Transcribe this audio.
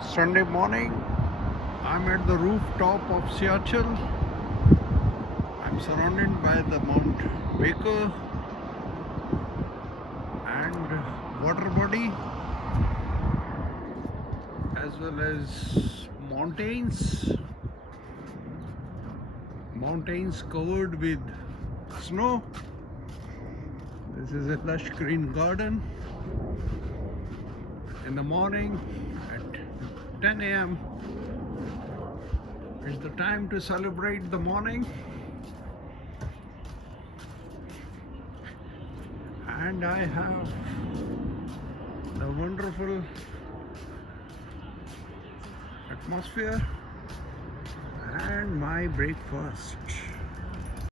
Sunday morning, I'm at the rooftop of Seattle. I'm surrounded by the Mount Baker and water body, as well as mountains covered with snow. This is a lush green garden. In the morning at 10 a.m. is the time to celebrate the morning, and I have the wonderful atmosphere and my breakfast.